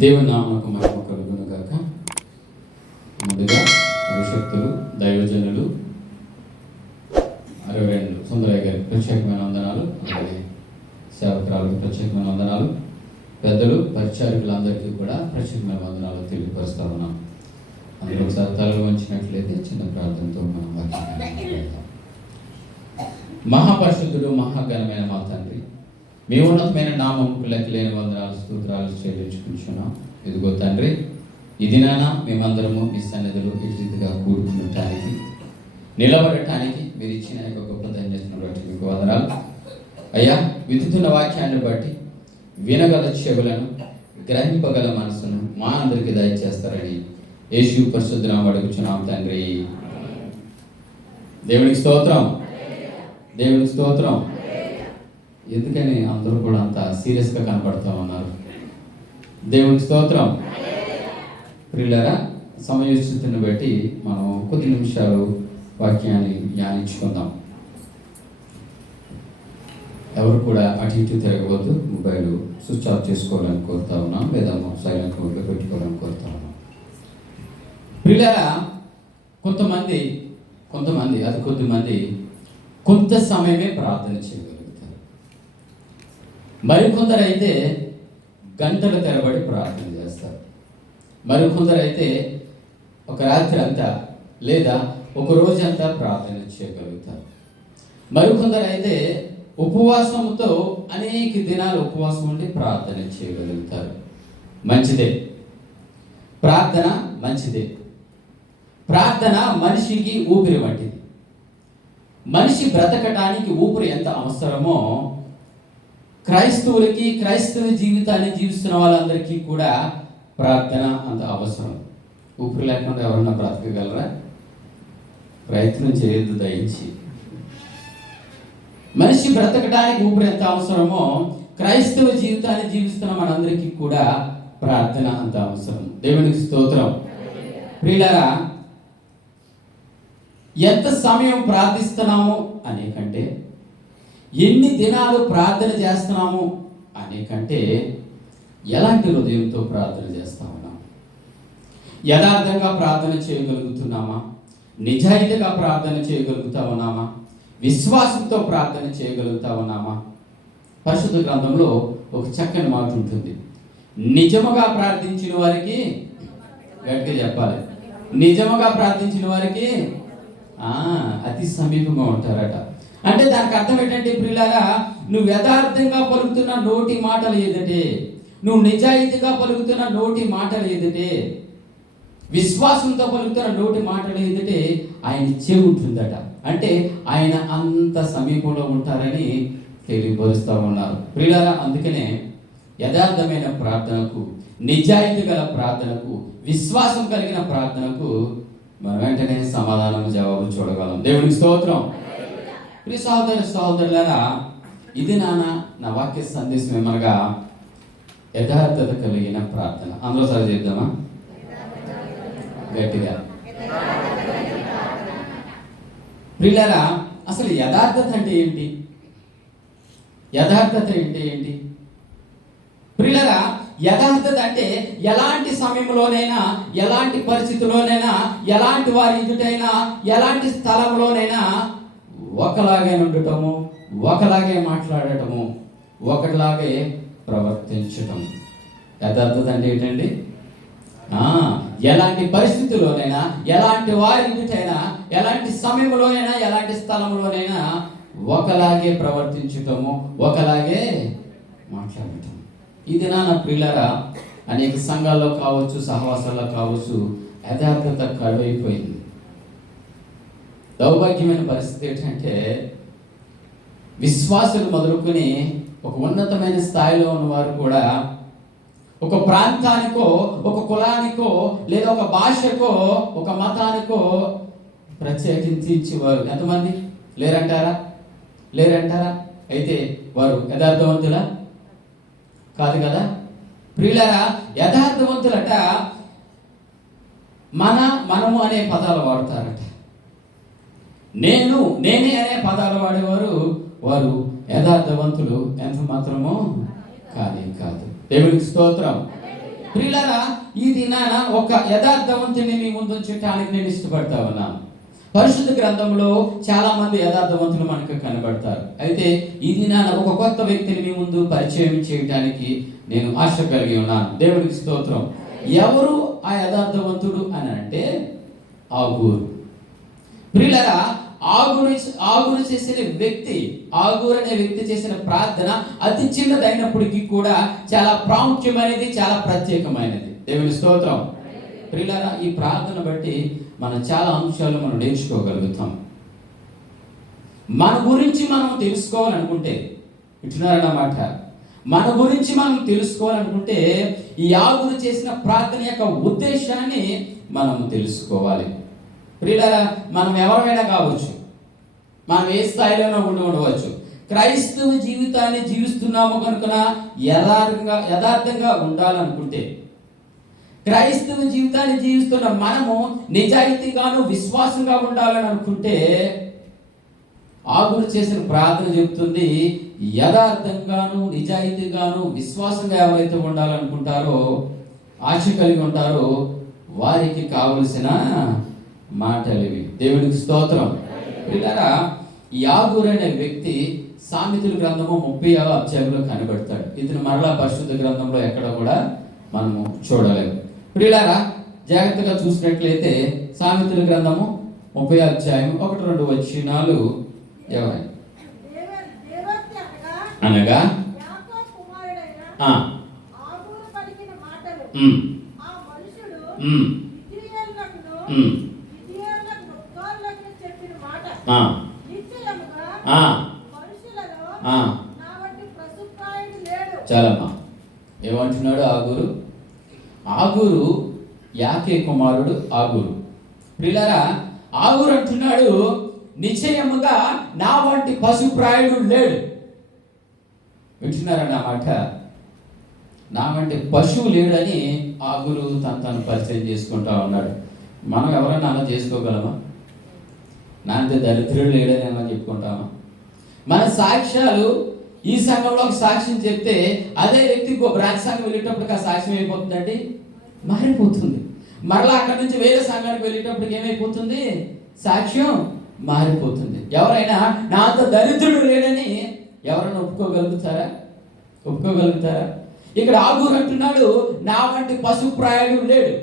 దేవుని నామమునకు మహిమ కలుగును గాక. ముందుగా అభిషక్తులు, దైవజనులు 62 సుందరయ్య గారికి ప్రత్యేకమైన వందనాలు, అలాగే సేవకురాలకు ప్రత్యేకమైన వందనాలు, పెద్దలు పరిచారకులందరికీ కూడా ప్రత్యేకమైన వందనాలు తెలియపరుస్తా ఉన్నాం. అందులో ఒకసారి తలలు వంచినట్లయితే చిన్న ప్రార్థనతో మనం వాక్యాన్ని వెళ్తాం. మహాపరిశుద్ధుడు, మహాఘనమైన మా తండ్రి, మీ ఉన్నతమైన నామముకు లెక్కలేని వందనాలు, స్తోత్రాలు చెల్లించుకుంటున్నాం. ఇదిగో తండ్రి, ఈ దినాన మేమందరము మీ సన్నిధిలో ఈ రీతిగా కూడుకునటానికి, నిలబడటానికి మీరు ఇచ్చిన యొక్క గొప్ప ధన్యతను బట్టి మీకు వందనాలు అయ్యా. వింటున్న వాక్యాన్ని బట్టి వినగల చెవులను, గ్రహింపగల మనసును మా అందరికీ దయచేస్తారని యేసు పరిశుద్ధ నామమున అడుగుచున్నాం తండ్రి. దేవునికి స్తోత్రం, దేవునికి స్తోత్రం. ఎందుకని అందరూ కూడా అంత సీరియస్గా కనపడతా ఉన్నారు? దేవునికి స్తోత్రం. ప్రియులారా, సమయోచితిని బట్టి మనం కొద్ది నిమిషాలు వాక్యాన్ని ధ్యానించుకుందాం. ఎవరు కూడా అటు ఇటు తిరగవద్దు. మొబైల్ స్విచ్ ఆఫ్ చేసుకోవాలని కోరుతా ఉన్నాం, లేదా సైలెంట్ మోడ్లో పెట్టుకోవాలని కోరుతా ఉన్నాం. ప్రియులారా, కొంతమంది అది కొద్దిమంది కొంత సమయమే ప్రార్థన చేయగలుగుతారు. మరికొందరైతే గంటల తరబడి ప్రార్థన చేస్తారు. మరికొందరైతే ఒక రాత్రి అంతా లేదా ఒక రోజంతా ప్రార్థన చేయగలుగుతారు. మరికొందరైతే ఉపవాసంతో అనేక దినాలు ఉపవాసం ఉండి ప్రార్థన చేయగలుగుతారు. మంచిదే, ప్రార్థన మంచిదే. ప్రార్థన మనిషికి ఊపిరి వంటిది. మనిషి బ్రతకటానికి ఊపిరి ఎంత అవసరమో క్రైస్తవులకి, క్రైస్తవ జీవితాన్ని జీవిస్తున్న వాళ్ళందరికీ కూడా ప్రార్థన అంత అవసరం. ఊపిరి లేకుండా ఎవరన్నా బ్రతకగలరా? ప్రయత్నం చేయొద్దు దయించి. మనిషి బ్రతకడానికి ఊపిరి ఎంత అవసరమో క్రైస్తవ జీవితాన్ని జీవిస్తున్న మనందరికీ కూడా ప్రార్థన అంత అవసరం. దేవునికి స్తోత్రం. ప్రియులారా, ఎంత సమయం ప్రార్థిస్తున్నాము అనే కంటే, ఎన్ని దినాలు ప్రార్థన చేస్తున్నాము అనే కంటే, ఎలాంటి హృదయంతో ప్రార్థన చేస్తా ఉన్నాము? యథార్థంగా ప్రార్థన చేయగలుగుతున్నామా? నిజాయితీగా ప్రార్థన చేయగలుగుతా ఉన్నామా? విశ్వాసంతో ప్రార్థన చేయగలుగుతా ఉన్నామా? పరిశుద్ధ గ్రంథంలో ఒక చక్కని మాట ఉంటుంది. నిజముగా ప్రార్థించిన వారికి, గట్టిగా చెప్పాలి, నిజముగా ప్రార్థించిన వారికి అతి సమీపంగా ఉంటారట. అంటే దానికి అర్థం ఏంటంటే, ప్రియులారా, నువ్వు యథార్థంగా పలుకుతున్న నోటి మాటలు ఏదటే, నువ్వు నిజాయితీగా పలుకుతున్న నోటి మాటలు ఏదటే, విశ్వాసంతో పలుకుతున్న నోటి మాటలు ఏదటే ఆయన చెవి ఉంటుందట. అంటే ఆయన అంత సమీపంలో ఉంటారని తెలియపరుస్తూ ఉన్నారు. ప్రియులారా, అందుకనే యథార్థమైన ప్రార్థనకు, నిజాయితీ గల ప్రార్థనకు, విశ్వాసం కలిగిన ప్రార్థనకు మనం వెంటనే సమాధానం, జవాబు చూడగలం. దేవునికి స్తోత్రం. ప్రియ సహోదరులారా, ఇది నా వాక్య సందేశం ఏమనగా యథార్థత కలిగిన ప్రార్థన. అందరూ సరి చేద్దామా గట్టిగా? ప్రియులారా, అసలు యథార్థత అంటే ఏంటి? యథార్థత అంటే ఏంటి? ప్రియులారా, యథార్థత అంటే ఎలాంటి సమయంలోనైనా, ఎలాంటి పరిస్థితిలోనైనా, ఎలాంటి వారి ఎదుటైనా, ఎలాంటి స్థలంలోనైనా ఒకలాగే ఉండటము, ఒకలాగే మాట్లాడటము, ఒకలాగే ప్రవర్తించటం. యథార్థత అంటే ఏంటండి? ఎలాంటి పరిస్థితుల్లోనైనా, ఎలాంటి వారి ఎదుటైనా, ఎలాంటి సమయంలోనైనా, ఎలాంటి స్థలంలోనైనా ఒకలాగే ప్రవర్తించటము, ఒకలాగే మాట్లాడటం. ఇది నా ప్రియులారా, అనేక సంఘాల్లో కావచ్చు, సహవాసాల్లో కావచ్చు, యథార్థత కరువైపోయింది. దౌర్భాగ్యమైన పరిస్థితి ఏంటంటే, విశ్వాసులు మొదలుకొని ఒక ఉన్నతమైన స్థాయిలో ఉన్నవారు కూడా ఒక ప్రాంతానికో, ఒక కులానికో, లేదా ఒక భాషకో, ఒక మతానికో ప్రత్యేకించి ఇచ్చేవారు ఎంతమంది లేరంటారా? అయితే వారు యథార్థవంతులా? కాదు కదా. ప్రియులారా, యథార్థవంతులట మనము అనే పదాలు వాడతారట. నేనే అనే పదాలు వాడేవారు వారు యథార్థవంతులు ఎంత మాత్రమో కాదు. దేవునికి స్తోత్రం. ప్రియులారా, ఈ దినాన ఒక యథార్థవంతుని మీ ముందు ఉంచడానికి నేను ఇష్టపడతా ఉన్నాను. పరిశుద్ధ గ్రంథంలో చాలా మంది యథార్థవంతులు మనకు కనబడతారు. అయితే ఈ దినాన ఒక కొత్త వ్యక్తిని మీ ముందు పరిచయం చేయడానికి నేను ఆశ కలిగి ఉన్నాను. దేవుడికి స్తోత్రం. ఎవరు ఆ యథార్థవంతుడు అని అంటే ఆగూరు. ప్రియులారా, ఆగూరు చేసిన వ్యక్తి, ఆగూరు అనే వ్యక్తి చేసిన ప్రార్థన అతి చిన్నదైనప్పటికీ కూడా చాలా ప్రాముఖ్యమైనది, చాలా ప్రత్యేకమైనది. దేవుని స్తోత్రం. ప్రియులారా, ఈ ప్రార్థన బట్టి మనం చాలా అంశాలు మనం నేర్చుకోగలుగుతాం. మన గురించి మనం తెలుసుకోవాలనుకుంటే, ఇటున్నారన్నమాట, మన గురించి మనం తెలుసుకోవాలనుకుంటే ఈ ఆగూరు చేసిన ప్రార్థన యొక్క ఉద్దేశాన్ని మనం తెలుసుకోవాలి. ప్రియులారా, మనం ఎవరైనా కావచ్చు, మనం ఏ స్థాయిలోనూ ఉండవచ్చు. క్రైస్తవ జీవితాన్ని జీవిస్తున్నాము కనుక యథార్థంగా ఉండాలనుకుంటే, క్రైస్తవ జీవితాన్ని జీవిస్తున్న మనము నిజాయితీగాను విశ్వాసంగా ఉండాలని అనుకుంటే, ఆగూరు చేసిన ప్రార్థన చెబుతుంది, యథార్థంగాను నిజాయితీగాను విశ్వాసంగా ఎవరైతే ఉండాలనుకుంటారో, ఆశ కలిగి ఉంటారో, వారికి కావలసిన మాటలు ఇవి. దేవుడికి స్తోత్రం. పిల్లరా, ఈ ఆగూరు అనే వ్యక్తి సామెతల గ్రంథము 30వ అధ్యాయంలో కనబడతాడు. ఇతను మరలా పరిశుద్ధ గ్రంథంలో ఎక్కడ కూడా మనము చూడలేము. పిల్లరా, జాగ్రత్తగా చూసినట్లయితే సామెతల గ్రంథము 30వ అధ్యాయం 1-2 వచనాలు ఎవరైనా అనగా చాలమ్మా. ఏమంటున్నాడు ఆగూరు? ఆగూరు యాకే కుమారుడు ఆగూరు. ప్రియులారా, ఆగూరు అంటున్నాడు, నిశ్చయముగా నా వంటి పశుప్రాయుడు లేడు. వింటున్నారన్న మాట. నా వంటి పశువు లేడని ఆగూరు తను పరిచయం చేసుకుంటా ఉన్నాడు. మనం ఎవరైనా అలా చేసుకోగలమా? నాంతే దరిద్రుడు లేడని అలా చెప్పుకుంటామా? మన సాక్ష్యాలు ఈ సంఘంలో ఒక సాక్ష్యం చెప్తే అదే వ్యక్తి ఇంకో బ్రాంచ్ సంఘం వెళ్ళేటప్పటికి ఆ సాక్ష్యం ఏమైపోతుందండి? మారిపోతుంది. మరలా అక్కడి నుంచి వేరే సంఘానికి వెళ్ళేటప్పటికి ఏమైపోతుంది? సాక్ష్యం మారిపోతుంది. ఎవరైనా నా అంత దరిద్రుడు లేడని ఎవరైనా ఒప్పుకోగలుగుతారా? ఇక్కడ ఆగూరు అంటున్నాడు, నా వంటి పశుప్రాయుడు లేడు.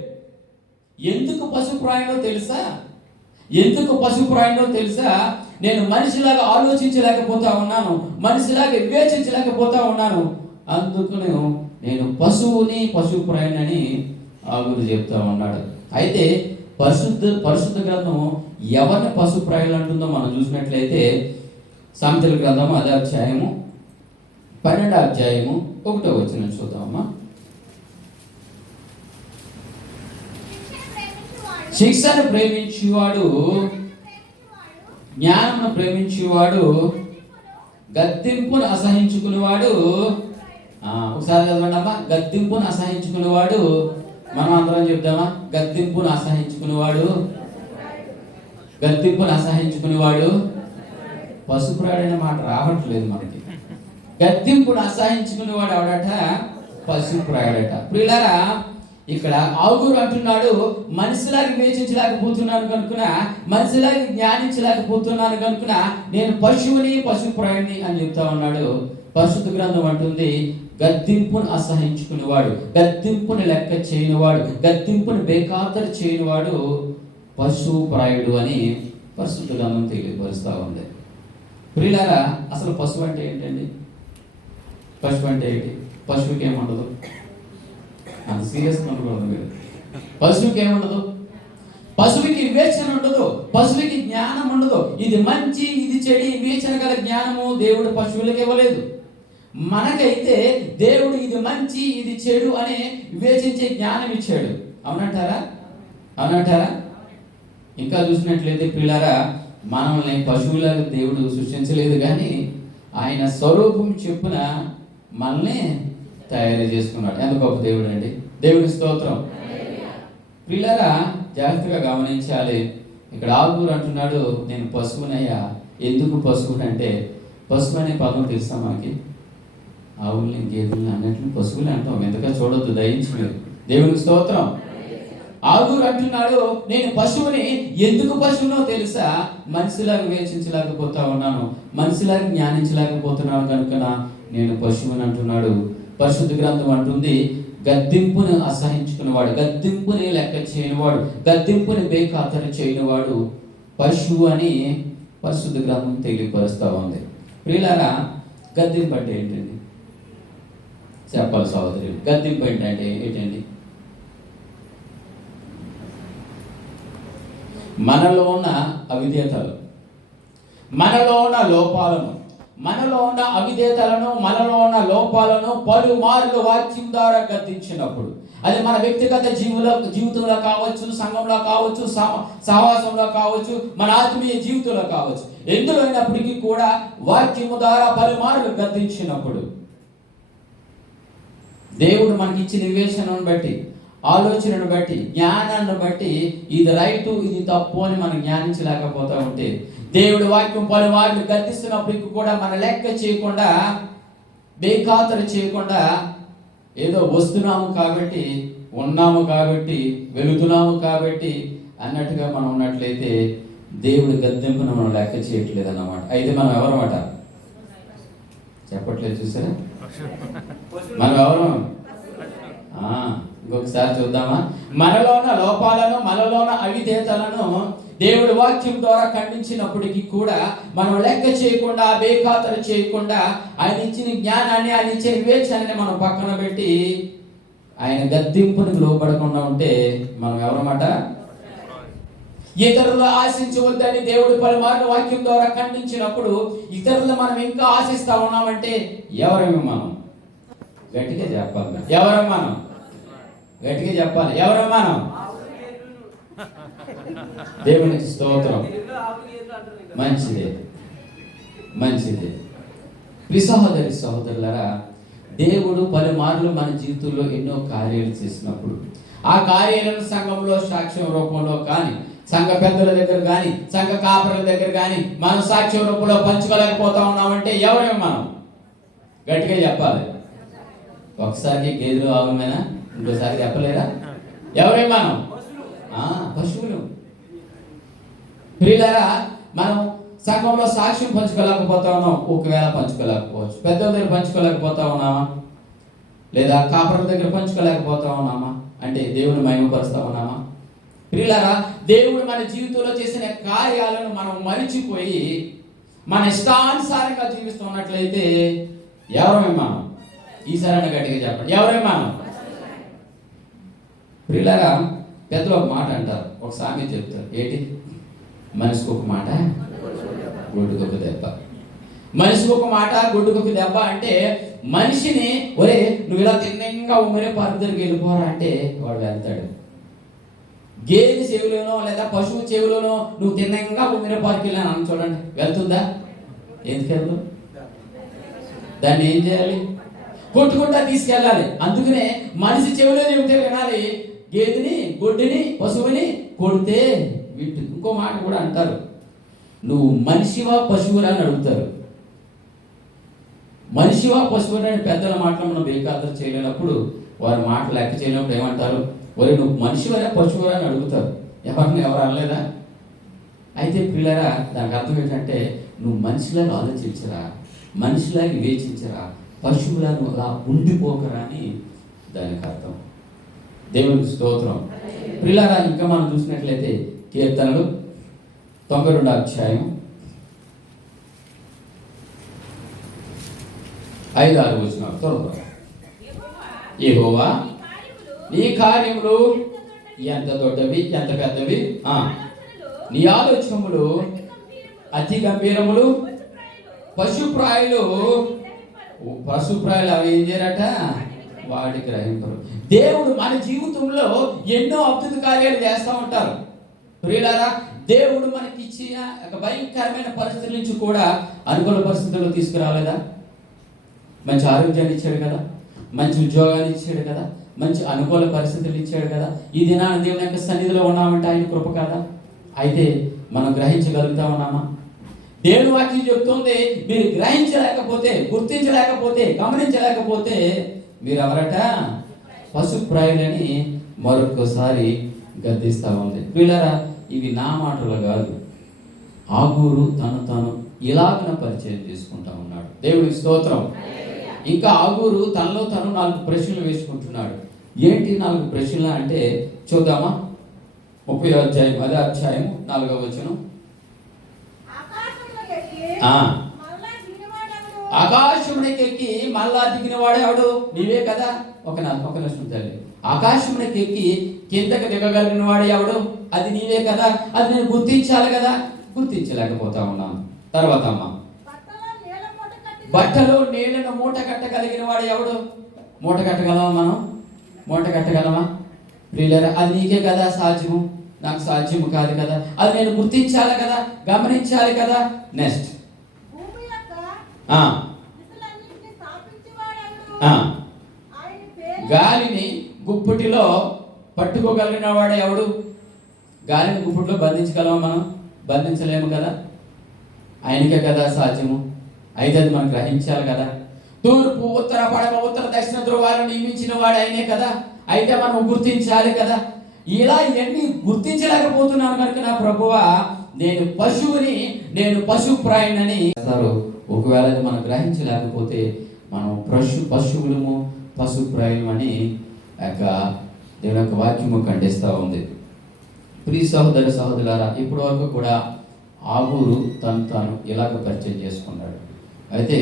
ఎందుకు పశుప్రాయుడో తెలుసా? నేను మనిషిలాగా ఆలోచించలేకపోతా ఉన్నాను, మనిషిలాగా వివేచించలేకపోతా ఉన్నాను. అందుకు నేను పశుప్రాయుడని ఆగూరు చెప్తా ఉన్నాడు. అయితే పరిశుద్ధ గ్రంథం ఎవరిని పశుప్రాయులు అంటుందో మనం చూసినట్లయితే సామెతల గ్రంథము అదే అధ్యాయము 12వ అధ్యాయము 1వ వచనం చూద్దామమ్మా. శిక్షను ప్రేమించేవాడు, జ్ఞానమును ప్రేమించేవాడు, గద్దింపును అసహించుకునేవాడు. ఒకసారి చదవండి అమ్మా. గద్దింపును అసహించుకునేవాడు. మనం అందరం చెప్దామా? గద్దింపును అసహించుకునేవాడు పశుప్రాయుడైన మాట రావట్లేదు మనకి. గద్దింపును అసహించుకునేవాడు ఎవడట? పశుప్రాయుడట. ప్రియులారా, ఇక్కడ ఆగూరు అంటున్నాడు, మనిషిలాగా వివేచించలేకపోతున్నాను కనుక, మనిషిలాగా జ్ఞానించలేకపోతున్నాను కనుక నేను పశుప్రాయుడిని అని చెప్తా ఉన్నాడు. పరిశుద్ధ గ్రంథం అంటుంది, గద్దింపును అసహించుకునేవాడు, గద్దింపుని లెక్క చేయనివాడు, గద్దింపుని బేఖాతరు చేయనివాడు పశుప్రాయుడు అని పరిశుద్ధ గ్రంథం తెలియపరుస్తూ ఉంది. ప్రియులారా, అసలు పశువు అంటే ఏంటండి? పశువు అంటే ఏంటి? పశువుకి ఏముండదు, అంత సీరియస్గా ఉండకూడదు మీరు. పశువుకి ఏముండదు? పశువుకి వివేచన ఉండదు, పశువుకి జ్ఞానం ఉండదు. ఇది మంచి, ఇది చెడు, వివేచన గల జ్ఞానము దేవుడు పశువులకు ఇవ్వలేదు. మనకైతే దేవుడు ఇది మంచి, ఇది చెడు అనే వివేచించే జ్ఞానం ఇచ్చాడు. అవునంటారా? ఇంకా చూసినట్లయితే పిల్లారా, మనల్ని పశువులాగా దేవుడు సృష్టించలేదు, కానీ ఆయన స్వరూపం చెప్పున మనల్ని తయారు చేసుకున్నాడు. ఎంత గొప్ప దేవుడు అండి! దేవుడి స్తోత్రం. పిల్లరా, జాగ్రత్తగా గమనించాలి. ఇక్కడ ఆగూరు అంటున్నాడు, నేను పశువునయ్యా. ఎందుకు పశువుని అంటే, పశువు అనే పదం తెలుసా మనకి? ఆవుల్ని, గేదెల్ని అన్నింటిని పశువులు అంటాం. ఎందుక చూడొద్దు, దయించి మీరు దేవునికి స్తోత్రం. ఆగురు అంటున్నాడు, నేను పశువుని, ఎందుకు పశువునో తెలుసా? మనిషిలాగా వేచించలేకపోతా ఉన్నాను, మనిషిలాగా జ్ఞానించలేకపోతున్నాను కనుక నేను పశువుని అంటున్నాడు. పరిశుద్ధ గ్రంథం అంటుంది, గద్దింపుని అసహించుకునేవాడు, గద్దింపుని లెక్క చేయనివాడు, గద్దింపుని బేఖాతరు చేయనివాడు పశువు అని పరిశుద్ధ గ్రంథం తెలియపరుస్తూ ఉంది. ప్రియులారా, గద్దింపు అంటే ఏంటండి? చెప్పాలి సహోదరి, గద్దింపు ఏంటంటే ఏంటండి? మనలో ఉన్న అవిధేయతలు, మనలో ఉన్న లోపాలను, మనలో ఉన్న అవిధేయతలను, మనలో ఉన్న లోపాలను పలుమార్లు వాక్యం ద్వారా గద్దించినప్పుడు, అది మన వ్యక్తిగత జీవితంలో కావచ్చు, సంఘంలో కావచ్చు, సహవాసంలో కావచ్చు, మన ఆత్మీయ జీవితంలో కావచ్చు, ఎందులో అయినప్పటికీ కూడా వాక్యము ద్వారా పలుమార్లు గద్దించినప్పుడు దేవుడు మనకి ఇచ్చిన వివేచనను బట్టి, ఆలోచనను బట్టి, జ్ఞానాన్ని బట్టి ఇది రైటు ఇది తప్పు అని మనం జ్ఞానించలేకపోతూ ఉంటే, దేవుడి వాక్యం పలుమార్లు గద్దిస్తున్నప్పటికీ కూడా మన లెక్క చేయకుండా, బేఖాతరు చేయకుండా, ఏదో వస్తున్నాము కాబట్టి, ఉన్నాము కాబట్టి, వెళుతున్నాము కాబట్టి అన్నట్టుగా మనం ఉన్నట్లయితే దేవుడి గద్దెంపును మనం లెక్క చేయట్లేదు అన్నమాట. అయితే మనం ఎవరమాట చెప్పట్లేదు, చూసారా? మనం ఎవరు? ఇంకొకసారి చూద్దామా? మనలో ఉన్న లోపాలను, మనలో ఉన్న అవిధేయతలను దేవుడి వాక్యం ద్వారా ఖండించినప్పటికీ కూడా మనం లెక్క చేయకుండా, బేఖాతరు చేయకుండా, ఆయన ఇచ్చిన జ్ఞానాన్ని, ఆయన ఇచ్చిన వివేచనాన్ని మనం పక్కన పెట్టి ఆయన గద్దింపునికి లోపడకుండా ఉంటే మనం ఎవరన్నమాట? ఇతరులు ఆశించవద్దని దేవుడు పలుమార్లు వాక్యం ద్వారా ఖండించినప్పుడు ఇతరులు మనం ఇంకా ఆశిస్తా ఉన్నామంటే ఎవరేమి మనం? గట్టిగా చెప్పాలి. ఎవరం మనం? గట్టిగా చెప్పాలి. ఎవరం మనం? దేవునికి స్తోత్రం. మంచిదే, మంచిదే. సహోదరి సహోదరులారా, దేవుడు పలుమార్లు మన జీవితంలో ఎన్నో కార్యాలు చేసినప్పుడు ఆ కార్యాలను సంఘంలో సాక్ష్యం రూపంలో కానీ, సంఘ పెద్దల దగ్గర కానీ, సంఘ కాపరుల దగ్గర కానీ మనం సాక్ష్యం రూపంలో పంచుకోలేకపోతా ఉన్నామంటే ఎవరేమి మనం? గట్టిగా చెప్పాలి. ఒకసారి గేదెలు ఆవుమేనా? ఇంకోసారి చెప్పలేరా? ఎవరేమి మనం? పశువులు. ప్రియులారా, మనం సంఘంలో సాక్ష్యం పంచుకోలేకపోతా ఉన్నాం, ఒకవేళ పంచుకోలేకపోవచ్చు. పెద్దల దగ్గర పంచుకోలేకపోతా ఉన్నామా? లేదా కాపరుల దగ్గర పంచుకోలేకపోతా ఉన్నామా? అంటే దేవుని మహిమపరుస్తా ఉన్నామా? ప్రియులారా, దేవుడు మన జీవితంలో చేసిన కార్యాలను మనం మరిచిపోయి మన ఇష్టానుసారంగా జీవిస్తూ ఉన్నట్లయితే ఎవరమే మనం? ఈసారి గట్టిగా చెప్పండి, ఎవరే మనం? ప్రియులారా, పెద్దలు ఒక మాట అంటారు, ఒక సామెత చెప్తారు. ఏంటి? మనిషికి ఒక మాట, గొడ్డుకు ఒక దెబ్బ. మనిషికి ఒక మాట, గొడ్డుకు ఒక దెబ్బ అంటే మనిషిని, ఒరే నువ్వు ఇలా తిన్నంగా ఉమ్మరే పార్కు దగ్గరికి వెళ్ళిపోరా అంటే వాడు వెళ్తాడు. గేదె చెవిలోనో లేదా పశువు చెవిలోనో నువ్వు తిన్నంగా ఉమ్మరే పార్కు వెళ్ళాను అని చూడండి, వెళ్తుందా? ఎందుకు వెళ్తావు? దాన్ని ఏం చేయాలి? కొట్టుకుంటా తీసుకెళ్ళాలి. అందుకనే మనిషి చెవిలో చెబితే వినాలి, గేదెని, గొడ్డుని, పశువుని కొడితే వింటు. ఇంకో మాట కూడా అంటారు, నువ్వు మనిషివా పశువురా అని అడుగుతారు. మనిషివా పశువురా అని పెద్దల మాటలు మనం బేఖాతరు చేయలేనప్పుడు, వారి మాటలు లెక్క చేయలేనప్పుడు ఏమంటారు? ఒరే నువ్వు మనిషివరా పశువురా అని అడుగుతారు. ఎవరు అనలేదా? అయితే పిల్లరా, దానికి అర్థం ఏంటంటే నువ్వు మనిషిలాగా ఆలోచించరా, మనిషిలాగా వివేచించరా, పశువులను అలా ఉండిపోకరా అని దానికి అర్థం. దేవునికి స్తోత్రం. పిల్లరా, ఇంకా మనం చూసినట్లయితే కీర్తనలు 92వ అధ్యాయం 5-6 వచనాలు త్వరగా. యెహోవా నీ కార్యములు ఎంత దొడ్డవి, ఎంత పెద్దవి, నీ ఆలోచనములు అతి గంభీరములు. పశుప్రాయులు అవి ఏం చేయరట? వాడి గ్రహింపరు. దేవుడు మన జీవితంలో ఎన్నో అద్భుత కార్యాలు చేస్తూ ఉంటారు. ప్రియులారా, దేవుడు మనకి ఇచ్చిన ఒక భయంకరమైన పరిస్థితుల నుంచి కూడా అనుకూల పరిస్థితుల్లో తీసుకురాలేదా? మంచి ఆరోగ్యాన్ని ఇచ్చాడు కదా, మంచి ఉద్యోగాన్ని ఇచ్చాడు కదా, మంచి అనుకూల పరిస్థితులు ఇచ్చాడు కదా. ఈ దినాన దేవుని యొక్క సన్నిధిలో ఉన్నామంటే ఆయన కృప కదా. అయితే మనం గ్రహించగలుగుతా ఉన్నామా? దేవుని వాక్యం చెప్తుంది, మీరు గ్రహించలేకపోతే, గుర్తించలేకపోతే, గమనించలేకపోతే మీరు ఎవరట? పశుప్రాయులని మరొకసారి గద్దిస్తూ ఉంది. వీళ్ళారా, ఇవి నా మాటలు కాదు. ఆగూరు తను ఇలాగన పరిచయం చేసుకుంటా ఉన్నాడు. దేవుడికి స్తోత్రం. ఇంకా ఆగూరు తనలో తను 4 ప్రశ్నలు వేసుకుంటున్నాడు. ఏంటి 4 ప్రశ్నలు అంటే చూద్దామా? 30వ అధ్యాయం 4వ వచనం. ఆకాశమునకెక్కి మళ్ళా దిగిన వాడేవాడు నీవే కదా. ఒక నిమిషం తల్లి. ఆకాశమునకెక్కి కిందకి దిగగలిగిన వాడు ఎవడు? అది నీవే కదా. అది నేను గుర్తించాలి కదా, గుర్తించలేకపోతా ఉన్నాను. తర్వాత అమ్మ, బట్టలో నీళ్లను మూట కట్టగలిగిన వాడు ఎవడు? మూట కట్టగలమా మనం? మూట కట్టగలమా ప్రియులారా? అది నీకే కదా సాధ్యము, నాకు సాధ్యము కాదు కదా. అది నేను గుర్తించాలి కదా, గమనించాలి కదా. నెక్స్ట్, గాలిని గుప్పిటిలో పట్టుకోగలిగిన వాడు ఎవడు? గాలిని గుప్పిటిలో బంధించగలమా మనం? బంధించలేము కదా. ఆయనకే కదా సాధ్యము. అయితే అది మనం గ్రహించాలి కదా. తూర్పు ఉత్తర పడమ ఉత్తర దక్షిణ ధ్రువాలను నియమించిన వాడు ఆయనే కదా. అయితే మనం గుర్తించాలి కదా. ఇలా ఇవన్నీ గుర్తించలేకపోతున్నాను కనుక నా ప్రభువా, నేను పశువుని, నేను పశుప్రాయునని. ఒకవేళ మనం గ్రహించలేకపోతే మనం పశువులము పశుప్రాయం అని దేవుని యొక్క వాక్యము ఖండిస్తూ ఉంది. ప్రియ సహోదర సహోదరులారా, ఇప్పటి వరకు కూడా ఆగూరు తాను ఇలాగ పరిచయం చేసుకున్నాడు. అయితే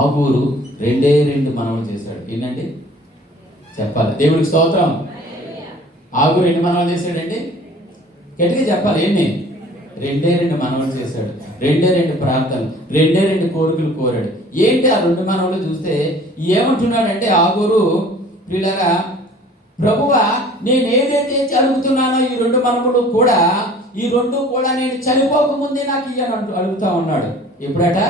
ఆగూరు 2 మనవలు చేశాడు. ఏంటండి చెప్పాలి? దేవుడికి స్తోత్రం. ఆగూరు ఎన్ని మనవలు చేశాడండి? గట్టిగా చెప్పాలి. ఎన్ని? 2 మనవలు చేశాడు. 2 ప్రార్థనలు, 2 కోరికలు కోరాడు. ఏంటి ఆ 2 మనవలు చూస్తే ఏమంటున్నాడంటే ఆగూరు, పిల్లగా ప్రభువా, నేను ఏదైతే అడుగుతున్నానో ఈ 2 మనములు కూడా, ఈ 2 కూడా నేను చనిపోకముందే నాకు ఇయ్యని అడుగుతా ఉన్నాడు. ఎప్పుడట?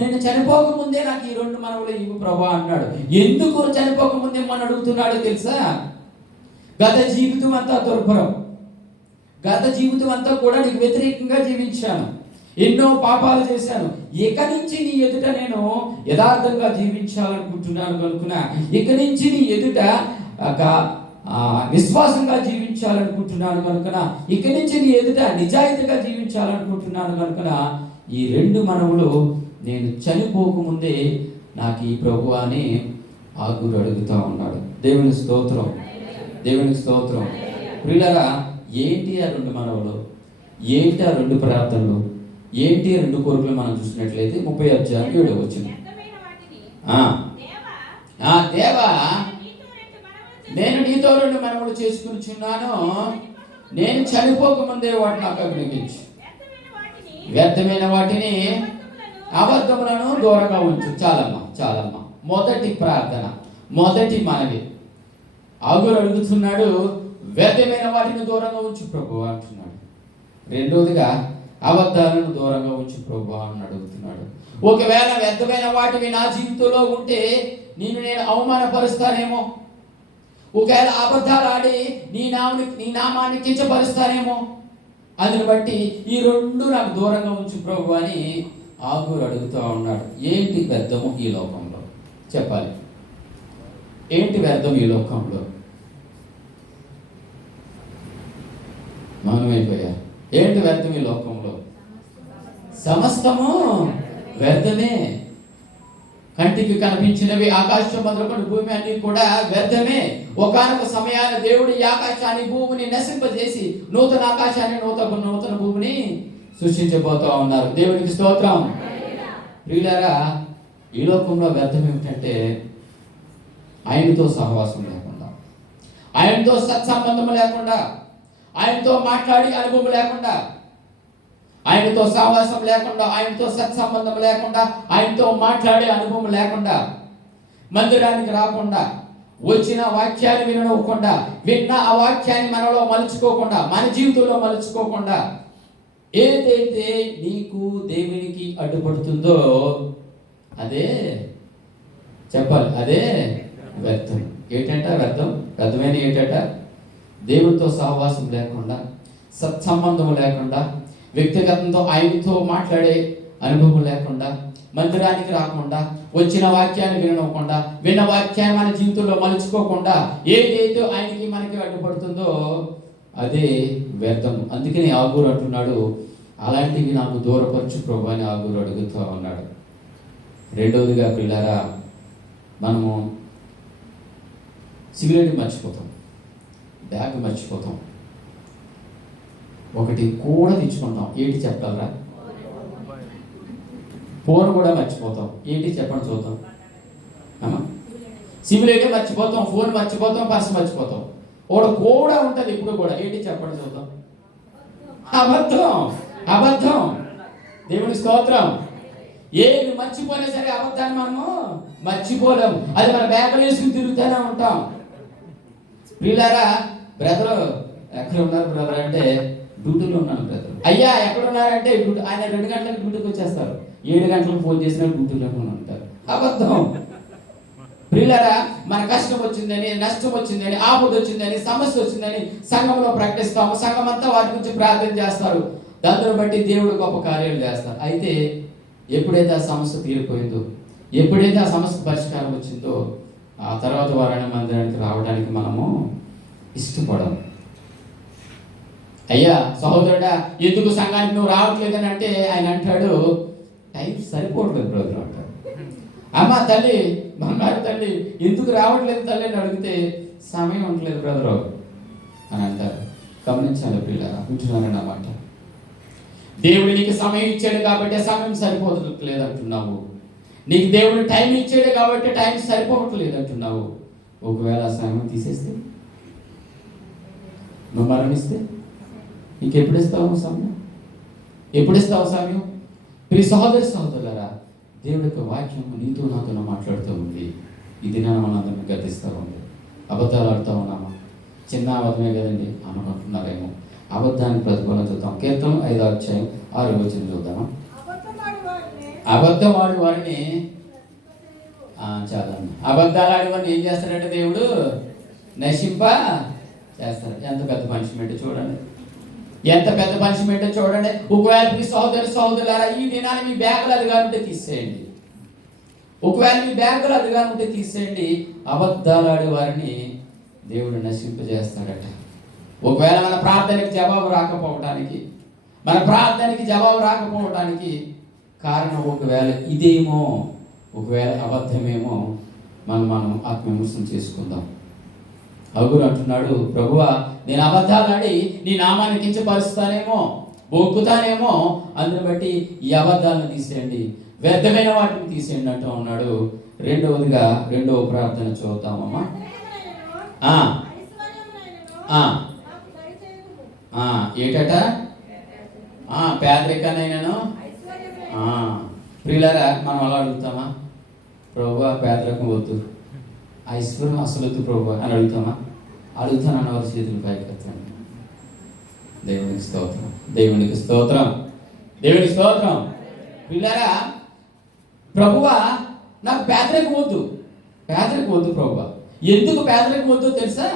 నేను చనిపోకముందే నాకు ఈ 2 మనములు ఇవ్వు ప్రభువా అన్నాడు. ఎందుకు చనిపోకముందే మనం అడుగుతున్నాడో తెలుసా? గత జీవితం అంతా దుర్భరం, గత జీవితం అంతా కూడా నీకు వ్యతిరేకంగా జీవించాను, ఎన్నో పాపాలు చేశాను. ఇక నుంచి నీ ఎదుట నేను యథార్థంగా జీవించాలనుకుంటున్నాను కనుక, ఇక నుంచి నీ ఎదుట విశ్వాసంగా జీవించాలనుకుంటున్నాను కనుక, ఇక నుంచి నీ ఎదుట నిజాయితీగా జీవించాలనుకుంటున్నాను కనుక, ఈ 2 మనవులు నేను చనిపోకముందే నాకు ఈ ప్రభు అని ఆగూరు అడుగుతా ఉన్నాడు. దేవుని స్తోత్రం, దేవుని స్తోత్రం. ప్రియులారా, ఏంటి ఆ 2 మనవులు? ఏంటి ఆ 2 ప్రార్థనలు? ఏంటి 2 కోరికలు? మనం చూసినట్లయితే 30వ అధ్యాయం 7వ వచనం. దేవా, నేను నీతో 2 మనవులు చేసుకునిచున్నాను, నేను చనిపోకముందే వాటిని నాకు అభినందించు. వ్యర్థమైన వాటిని, అబద్ధములను దూరంగా ఉంచు. చాలమ్మా. మొదటి ప్రార్థన, మొదటి మనవి. ఆగూరు అడుగుతున్నాడు, వ్యర్థమైన వాటిని దూరంగా ఉంచు ప్రభు అంటున్నాడు. రెండోదిగా అబద్ధాలను దూరంగా ఉంచు ప్రభు అని అడుగుతున్నాడు. ఒకవేళ వ్యర్థమైన వాటిని నా జీవితంలో ఉంటే నేను అవమానపరుస్తానేమో, ఒకవేళ అబద్ధాలు ఆడి నీ నామాన్ని కించపరుస్తానేమో, అందుని బట్టి ఈ 2 నాకు దూరంగా ఉంచు ప్రభు అని ఆగూరు అడుగుతూ ఉన్నాడు. ఏంటి వ్యర్థము ఈ లోకంలో? చెప్పాలి. ఏంటి వ్యర్థం ఈ లోకంలో? మౌనమైపోయారు. ఏంటి వ్యర్థం ఈ లోకంలో? సమస్తము వ్యర్థమే. కంటికి కనిపించినవి ఆకాశం మొదలుకొని భూమి అన్ని కూడా వ్యర్థమే. ఒకానొక సమయాన దేవుడు ఈ ఆకాశాన్ని భూమిని నశింపజేసి నూతన ఆకాశాన్ని నూతన భూమిని సృష్టించబోతా ఉన్నారు. దేవునికి స్తోత్రం. ప్రియులారా, ఈ లోకంలో వ్యర్థం ఏమిటంటే ఆయనతో సహవాసం లేకుండా, ఆయనతో సత్సంబంధం లేకుండా, ఆయనతో మాట్లాడి అనుభవం లేకుండా, ఆయనతో సహవాసం లేకుండా, ఆయనతో సత్సంబంధం లేకుండా, ఆయనతో మాట్లాడే అనుభవం లేకుండా, మందిరానికి రాకుండా, వచ్చిన వాక్యాన్ని వినకుండా, విన్న ఆ వాక్యాన్ని మనలో మలుచుకోకుండా, మన జీవితంలో మలుచుకోకుండా, ఏదైతే నీకు దేవునికి అడ్డుపడుతుందో అదే చెప్పాలి, అదే వ్యర్థం. ఏంటంట వ్యర్థం? వ్యర్థమైన ఏంటంట? దేవునితో సహవాసం లేకుండా, సత్సంబంధం లేకుండా, వ్యక్తిగతంతో ఆయనతో మాట్లాడే అనుభవం లేకుండా, మందిరానికి రాకుండా, వచ్చిన వాక్యాన్ని వినకుండా, విన్న వాక్యాన్ని మన జీవితంలో మలుచుకోకుండా ఏదైతే ఆయనకి మనకి అడ్డుపడుతుందో అదే వ్యర్థం. అందుకని ఆగూరు అంటున్నాడు, అలాంటివి నాకు దూరపరచు ప్రభు అని ఆగూరు అడుగుతూ ఉన్నాడు. రెండవదిగా పిల్లారా, మనము సిగరెట్ మర్చిపోతాం, బ్యాగ్ మర్చిపోతాం, ఒకటి కూడా తెచ్చుకుంటాం. ఏంటి చెప్పగలరా? ఫోన్ కూడా మర్చిపోతాం. ఏంటి చెప్పండి చూద్దాం. అమ్మా, సిగరెట్ మర్చిపోతాం, ఫోన్ మర్చిపోతాం, పర్స్ మర్చిపోతాం. ఒకటి కూడా ఉంటుంది ఇప్పుడు కూడా. ఏంటి చెప్పండి చూద్దాం. అబద్ధం. అబద్ధం. దేవుని స్తోత్రం. ఏమి మర్చిపోయినా సరే అబద్ధాన్ని మనము మర్చిపోలేము. అది మన బ్యాగులు వేసుకుని తిరుగుతూనే ఉంటాం. ప్రియులారా, బ్రదరు ఎక్కడ ఉన్నారు బ్రదర్ అంటే, డ్యూటీలో ఉన్నాను బ్రదర్. అయ్యా ఎక్కడ ఉన్నారంటే, ఆయన 2 గంటలకు డ్యూటీకి వచ్చేస్తారు. 7 గంటలకు ఫోన్ చేసినా డ్యూటీలోనే ఉంటారు. అబద్ధం. ప్రియులారా, మన కష్టం వచ్చిందని, నష్టం వచ్చిందని, ఆపద వచ్చిందని, సమస్య వచ్చిందని సంఘంలో ప్రకటిస్తాము. సంఘం అంతా వాటి గురించి ప్రార్థన చేస్తారు. దాన్ని బట్టి దేవుడు గొప్ప కార్యాలు చేస్తారు. అయితే ఎప్పుడైతే ఆ సమస్య తీరిపోయిందో, ఎప్పుడైతే ఆ సమస్య పరిష్కారం వచ్చిందో, ఆ తర్వాత వారాన్ని మందిరానికి రావడానికి మనము ఇష్టపడము. అయ్యా సహోదరుడా, ఎందుకు సంఘానికి నువ్వు రావట్లేదని అంటే ఆయన అంటాడు, టైం సరిపోవట్లేదు బ్రదర్ అంటాడు. అమ్మ తల్లి, బంగారు తల్లి, ఎందుకు రావట్లేదు తల్లి అని అడిగితే సమయం ఉండలేదు బ్రదరు అని అంటారు. గమనించాలి పిల్లరా, వింటున్నారని అన్నమాట. దేవుడు నీకు సమయం ఇచ్చాడు కాబట్టి సమయం సరిపోవట్లేదు అంటున్నావు. నీకు దేవుడు టైం ఇచ్చాడు కాబట్టి టైం సరిపోవట్లేదు అంటున్నావు. ఒకవేళ సమయం తీసేస్తే, నువ్వు మరణిస్తే నీకెప్పుడు ఇస్తావు సమయం? ఎప్పుడు ఇస్తావు సమయం? ప్రియ సహోదరి సహోదరులారా, దేవుడి యొక్క వాక్యం నీతో నాతో మాట్లాడుతూ ఉంది. ఈ దినాన్ని మనందరినీ గర్తిస్తూ ఉంది. అబద్ధాలు ఆడుతూ ఉన్నామా? చిన్న అబద్ధమే కదండి అనుకుంటున్నారేమో. అబద్ధాన్ని ప్రతిఫలం చూద్దాం. కీర్తన 5వ అధ్యాయం 6వ వచనం చూద్దామా? అబద్ధం ఆడి వారిని చాలా అబద్ధాలు ఆడి వారిని ఏం చేస్తాడంటే దేవుడు నశింప చేస్తాడు. ఎంత పెద్ద పనిష్మెంట్ చూడండి, ఎంత పెద్ద పనిష్మెంట్ చూడండి. ఒకవేళ మీ సహోదరులారా, ఈ దినాన్ని మీ బ్యాగులు అదిగా ఉంటే తీసేయండి. ఒకవేళ మీ బ్యాగులు అదిగా ఉంటే తీసేయండి. అబద్ధాలు ఆడే వారిని దేవుడు నశింపజేస్తాడట. ఒకవేళ మన ప్రార్థనకి జవాబు రాకపోవడానికి కారణం ఒకవేళ ఇదేమో, ఒకవేళ అబద్ధమేమో, మనం ఆత్మవిమర్శనం చేసుకుందాం. అగురు అంటున్నాడు, ప్రభువా నేను అబద్ధాలు ఆడి నీ నామాన్ని కించపరుస్తానేమో, బొక్కుతానేమో, అందుని బట్టి ఈ అబద్ధాలను తీసేయండి, వ్యర్థమైన వాటిని తీసేయండి అంటూ ఉన్నాడు. రెండవ ప్రార్థన చూద్దామమ్మా. ఏటట? పేదరికానైనాను. ప్రియులారా, మనం అలా అడుగుతామా? ప్రభువా పేదరికం వద్దు, ఐశ్వర్యం అసలు వద్దు ప్రభువా అని అడుగుతామా? అడుగుతానన్న వారి చేతులు పైకెత్తండి. దేవునికి స్తోత్రం, దేవునికి స్తోత్రం, దేవునికి స్తోత్రం. ప్రియులారా, ప్రభువా నాకు పేదరికం వద్దు ప్రభువా. ఎందుకు పేదరికం వద్దు తెలుసా?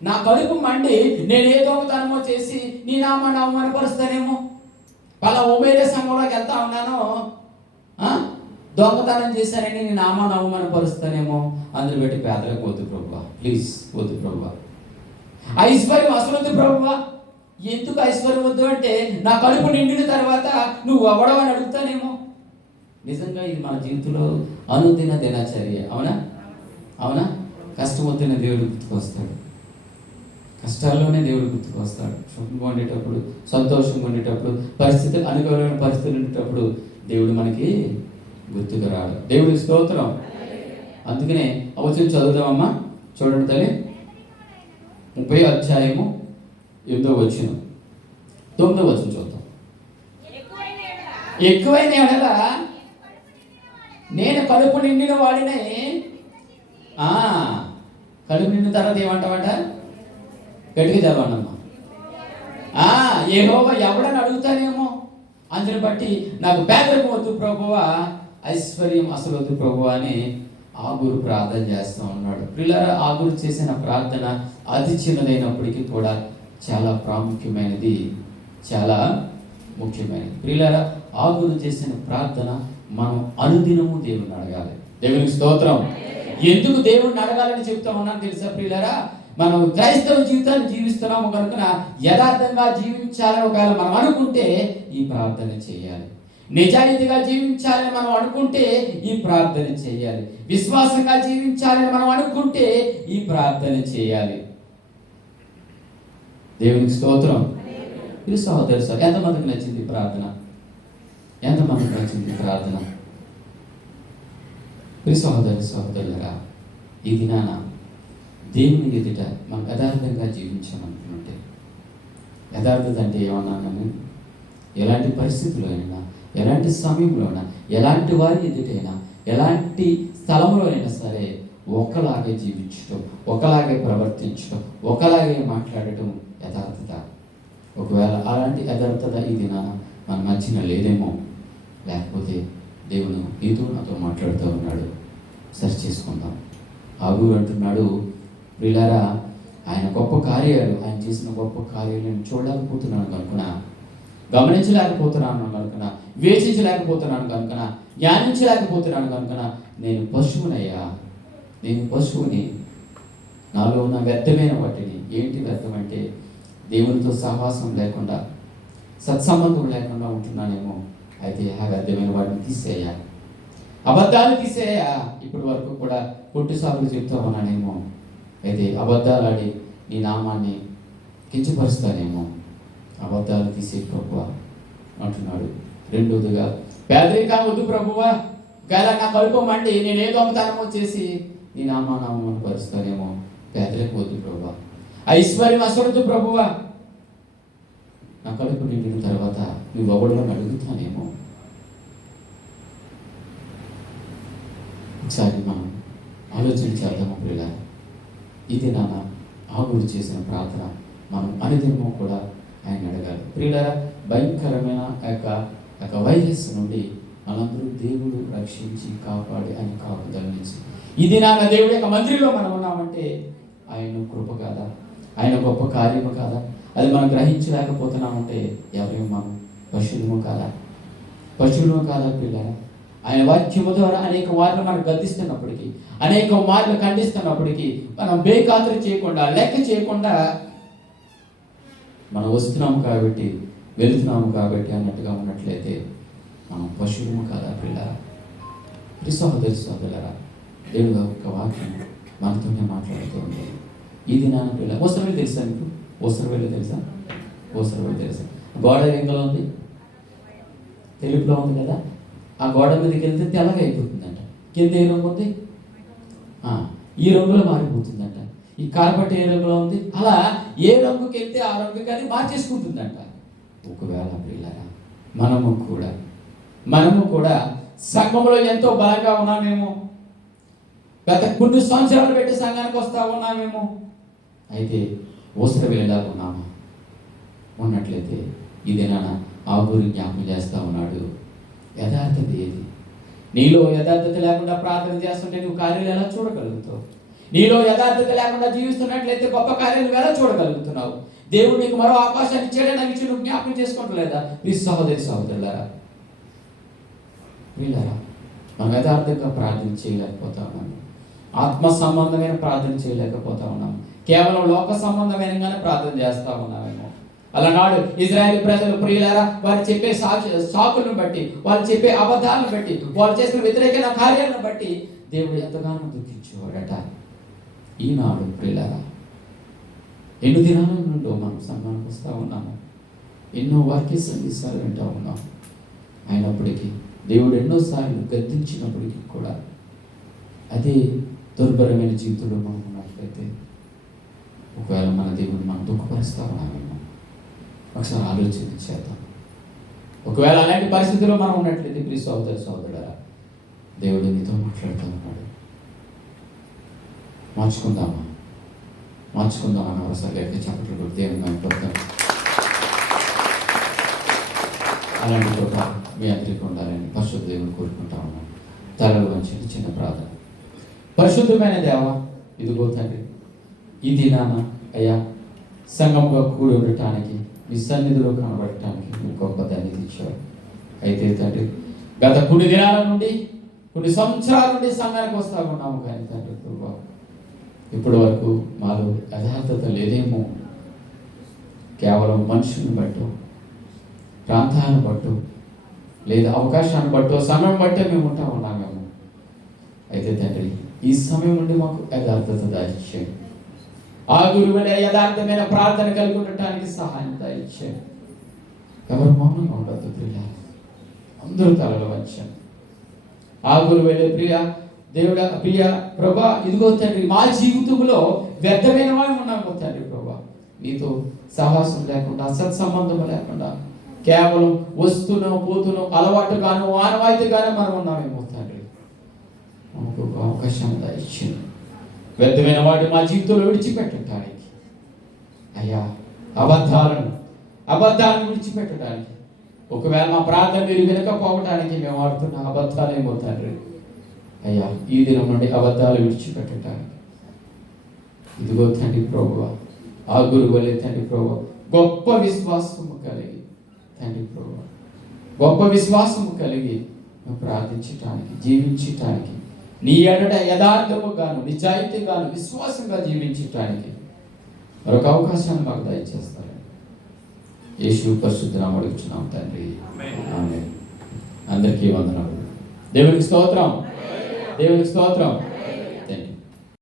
నా కడుపు మండి నేను ఏ దొంగతనమో చేసి నీ నామాన్ని అవమానపరుస్తానేమో. పలా ఉమేదే సంఘంలోకి వెళ్తా ఉన్నాను, దొంగతనం చేశానని నీ నామాన్ని అవమానపరుస్తానేమో. అందులో పెట్టి పేదలకు వద్దు ప్రభువా, ప్లీజ్ వద్దు ప్రభువా. ఐశ్వర్యం అసలు వద్దు ప్రభువా. ఎందుకు ఐశ్వర్యం వద్దు అంటే, నా కడుపు నిండిన తర్వాత నువ్వు అవ్వడమని అడుగుతానేమో. నిజంగా ఇది మన జీవితంలో అనుదిన దినచర్య. అవునా? కష్టం వద్దిన దేవుడు గుర్తుకొస్తాడు, కష్టాల్లోనే దేవుడు గుర్తుకొస్తాడు. సుఖంగా ఉండేటప్పుడు, సంతోషంగా ఉండేటప్పుడు, అనుకూలమైన పరిస్థితులు ఉండేటప్పుడు దేవుడు మనకి గుర్తుకు రాడు. దేవుడికి స్తోత్రం. అందుకనే అవసరం చదువుదామమ్మా. చూడండి తల్లి, 30వ అధ్యాయము 8వ వచనం, 9వ వచనం చూద్దాం. ఎక్కువైన ఎడల నేను కడుపు నిండిన వాడినే. కడుపు నిండిన తర్వాత ఏమంటామంట? గట్టిగా చదవండమ్మా. యెహోవా ఎవడని అడుగుతానేమో. అందుని బట్టి నాకు పేదరికం వద్దు ప్రభువా, ఐశ్వర్యం అసలు వద్దు ప్రభువా అని ఆగూరు ప్రార్థన చేస్తూ ఉన్నాడు. పిల్లరా, ఆగూరు చేసిన ప్రార్థన అతి చిన్నదైనప్పటికీ కూడా చాలా ప్రాముఖ్యమైనది, చాలా ముఖ్యమైనది. పిల్లరా, ఆగురు చేసిన ప్రార్థన మనం అనుదినము దేవుని అడగాలి. దేవునికి స్తోత్రం. ఎందుకు దేవుణ్ణి అడగాలని చెప్తా ఉన్నాను తెలుసా ప్రియులారా? మనం క్రైస్తవ జీవితాన్ని జీవిస్తున్నాము కనుక యథార్థంగా జీవించాలని ఒకవేళ మనం అనుకుంటే ఈ ప్రార్థన చేయాలి. నిజాయితీగా జీవించాలని మనం అనుకుంటే ఈ ప్రార్థన చేయాలి. విశ్వాసంగా జీవించాలని మనం అనుకుంటే ఈ ప్రార్థన చేయాలి. దేవునికి స్తోత్రం. ఇది సహోదరు సార్, ఎంతమందికి నచ్చింది ప్రార్థన? ఎంతమందికి నచ్చింది ప్రార్థన? ఇది సహోదరులరా, ఈ దినాన దేవుని ఎదుట మనం యథార్థంగా జీవించామనుకుంటే, యథార్థత అంటే ఏమన్నాను? ఎలాంటి పరిస్థితుల్లో అయినా, ఎలాంటి సమయంలో అయినా, ఎలాంటి వారి ఎదుటైనా, ఎలాంటి స్థలంలో అయినా సరే ఒకలాగే జీవించడం, ఒకలాగే ప్రవర్తించడం, ఒకలాగే మాట్లాడటం యథార్థత. ఒకవేళ అలాంటి యథార్థత ఈ దినాన మన మధ్యన లేదేమో, లేకపోతే దేవుడు నీతో నాతో మాట్లాడుతూ ఉన్నాడు. సరి చేసుకుందాం. ఆగూరు అంటున్నాడు, ప్రియులారా, ఆయన గొప్ప కార్యాలు, ఆయన చేసిన గొప్ప కార్యాలు నేను చూడలేకపోతున్నాను కనుక, గమనించలేకపోతున్నాను కనుక, వివేచించలేకపోతున్నాను కనుక, ధ్యానించలేకపోతున్నాను కనుక నేను పశువునయ్యా, నేను పశువుని. నాలో ఉన్న వ్యర్థమైన వాటిని, ఏంటి వ్యర్థం అంటే దేవునితో సహవాసం లేకుండా, సత్సంబంధం లేకుండా ఉంటున్నానేమో. అయితే ఆ వ్యర్థమైన వాటిని తీసేయా, అబద్ధాలు తీసేయా. ఇప్పటి వరకు కూడా పొట్టి సాగులు చెప్తా ఉన్నానేమో. అయితే అబద్ధాలు ఆడి నీ నామాన్ని కించపరుస్తానేమో. అబద్ధాలు తీసే ప్రభువా అంటున్నాడు. రెండోదిగా పేదరికం వద్దు ప్రభువా, ఒకవేళ నా కడుపు మండి నేను ఏదో దొంగతనమో చేసి నీ నామాన్ని పరుస్తానేమో. పేదరికం వద్దు ప్రభువా. ఐశ్వర్యం అసలొద్దు ప్రభువా, నా కడుపు నిండిన తర్వాత నువ్వు ఒకడుగా అడుగుతానేమో. ఒకసారి మనం ఆలోచన చేద్దాము ప్రియుల. ఇది నాన్న ఆగుడు చేసిన ప్రార్థన మనం అనుదినము కూడా ఆయన అడగాలి. ప్రియుల, భయంకరమైన యొక్క వైరస్ నుండి మనందరూ దేవుడు రక్షించి కాపాడి ఆయన కాపుదల నుంచి ఇది నాన్న దేవుడి యొక్క మందిరంలో మనం ఉన్నామంటే ఆయన కృప కాదా, ఆయన గొప్ప కార్యము కాదా? అది మనం గ్రహించలేకపోతున్నామంటే ఎవరేమో మనం పశువులము కాదా? పశువులము కాదా పిల్లరా? ఆయన వాక్యము ద్వారా అనేక మార్లు మనం గద్దిస్తున్నప్పటికీ, అనేక మార్లు ఖండిస్తున్నప్పటికీ మనం బేఖాతరు చేయకుండా, లెక్క చేయకుండా మనం వస్తున్నాము కాబట్టి, వెళుతున్నాము కాబట్టి అన్నట్టుగా ఉన్నట్లయితే మనం పశువులము కాదా పిల్లరా? సహోదరులారా, దేవుడు ఒక వాక్యం మనతోనే మాట్లాడుతూ ఉంది. ఇది నాన్న పిల్ల ఓసరవేలు తెలుసా మీకు? ఓసరవేలు తెలుసా? ఓసరవేలు తెలుసా? గోడ ఎంగలో ఉంది, తెలుపులో ఉంది కదా. ఆ గోడ మీదకి వెళ్తే తెల్లగా అయిపోతుందంట. కింద ఏ రంగు ఉంది? ఈ రంగులో మారిపోతుందంట. ఈ కార్పెట్ ఏ రంగులో ఉంది? అలా ఏ రంగుకి వెళ్తే ఆ రంగుకి అది మార్చేసుకుంటుందంట. ఒకవేళ పిల్లరా, మనము కూడా సంఘంలో ఎంతో బలంగా ఉన్నామేమో, గత కొన్ని సంవత్సరాలు పెట్టి సంఘానికి వస్తా ఉన్నామేమో. అయితే ఓసర వెళ్ళేలా ఉన్నామా? ఉన్నట్లయితే ఇది నాన్న ఆగురు జ్ఞాపకం చేస్తూ ఉన్నాడు. యథార్థత ఏది? నీలో యథార్థత లేకుండా ప్రార్థన చేస్తుంటే నువ్వు కార్యాలు ఎలా చూడగలుగుతావు? నీలో యథార్థత లేకుండా జీవిస్తున్నట్లయితే గొప్ప కార్యాలు నువ్వు ఎలా చూడగలుగుతున్నావు? దేవుడు నీకు మరో అవకాశాన్ని ఇచ్చాడని విషయం నువ్వు జ్ఞాపకం చేసుకోవట్లేదా? ప్లీజ్ సహోదరులారా, వీళ్ళారా, మనం యథార్థంగా ప్రార్థన చేయలేకపోతా ఉన్నాము. ఆత్మ సంబంధమైన ప్రార్థన చేయలేకపోతా ఉన్నాము. కేవలం లోక సంబంధమైనగానే ప్రార్థన చేస్తూ ఉన్నామేమో. అలనాడు ఇజ్రాయేల్ ప్రజలు ప్రియులారా, వారు చెప్పే సాకులను బట్టి, వాళ్ళు చెప్పే అబద్ధాలను బట్టి, వాళ్ళు చేసిన వ్యతిరేకమైన కార్యాలను బట్టి దేవుడు ఎంతగానో దుఃఖించేవాడట. ఈనాడు ప్రియులారా, ఎన్ని దినాల నుండి మనం సంఘానికి వస్తూ ఉన్నాము, ఎన్నో వాక్య సందేశాలు వింటూ ఉన్నాం. అయినప్పటికీ దేవుడు ఎన్నోసార్లు గద్దించినప్పటికీ కూడా అదే దుర్భరమైన జీవితంలో మనం ఉన్నట్లయితే ఒకవేళ మన దేవుడు మనం దుఃఖపరుస్తా ఉన్నామేమో. ఒకసారి ఆలోచన చేద్దాం. ఒకవేళ అలాంటి పరిస్థితుల్లో మనం ఉన్నట్లయితే ప్లీజ్ సహోదరులారా, దేవుడు నీతో మాట్లాడుతూ ఉన్నాడు. మార్చుకుందామని అవసరం లేక చప్పట్లు కొట్టి దేవుని అయిపోతాం. అలాంటి కృప మీ అందరికీ ఉండాలని పరిశుద్ధ దేవుని కోరుకుంటా ఉన్నాను. తలలో వంచి చిన్న ప్రార్థన. పరిశుద్ధమైన దేవ, ఇదిగో తండ్రి, ఈ దినాన అయ్యా సంఘంగా కూడి ఉండటానికి, మీ సన్నిధిలో కనబడటానికి మీరు గొప్ప ధన్యత ఇచ్చారు. అయితే తండ్రి గత కొన్ని దినాల నుండి కొన్ని సంవత్సరాల నుండి సంఘానికి వస్తా ఉన్నాము, కానీ తండ్రి ప్రభా ఇప్పటి వరకు మాలో యథార్థత లేదేమో. కేవలం మనుషుని బట్టు, ప్రాంతాన్ని బట్టు, లేదా అవకాశాన్ని బట్టో, సమయం బట్టే మేము ఉంటా ఉన్నామేమో. అయితే తండ్రి ఈ సమయం నుండి మాకు యథార్థత దయచేయండి. ఆ గురువులే యథార్థమైన ప్రార్థన కలిగి ఉండటానికి సహాయం దయచేయండి. ఎవరు మౌనంగా ఉండద్దు ప్రియ, అందరూ తలలు వంచండి. ఆ గురువులే ప్రియ దేవుడా, ప్రియ ప్రభా, ఇదిగో తండ్రి మా జీవితంలో వ్యర్థమైన వాడు ఉన్నాము తండ్రి ప్రభా. నీతో సహవాసం లేకుండా, సత్సంబంధం లేకుండా, కేవలం వస్తున్నాం పోతున్నాం, అలవాటుగాను ఆనవాయితీగానే మనం ఉన్నామేమో తండ్రి. మనకు అవకాశం దయచేయండి. వ్యర్థమైన వాడు మా జీవితంలో విడిచిపెట్టడానికి, అయ్యా అబద్ధాలను విడిచిపెట్టడానికి, ఒకవేళ మా ప్రార్థన మీరు వినకపోవడానికి మేము ఆడుతున్న అబద్ధాలేమో తండ్రి. అయ్యా ఈ దినం నుండి అబద్ధాలు విడిచిపెట్టడానికి ఇదిగో తండ్రి ప్రభువా, ఆ గురువులే తండ్రి ప్రభువా గొప్ప విశ్వాసము కలిగి తండ్రి ప్రభువా, గొప్ప విశ్వాసము కలిగి నువ్వు ప్రార్థించటానికి, జీవించటానికి, నీ ఎడట యథార్థముగాను నిజాయితీగాను విశ్వాసంగా జీవించటానికి మరొక అవకాశాన్ని మాకు దయచేస్తారని యేసు పరిశుద్ధ నామమున అడుగుచున్నాం తండ్రి, ఆమేన్. అందరికీ వందనాలు. దేవునికి స్తోత్రం, దేవునికి స్తోత్రం.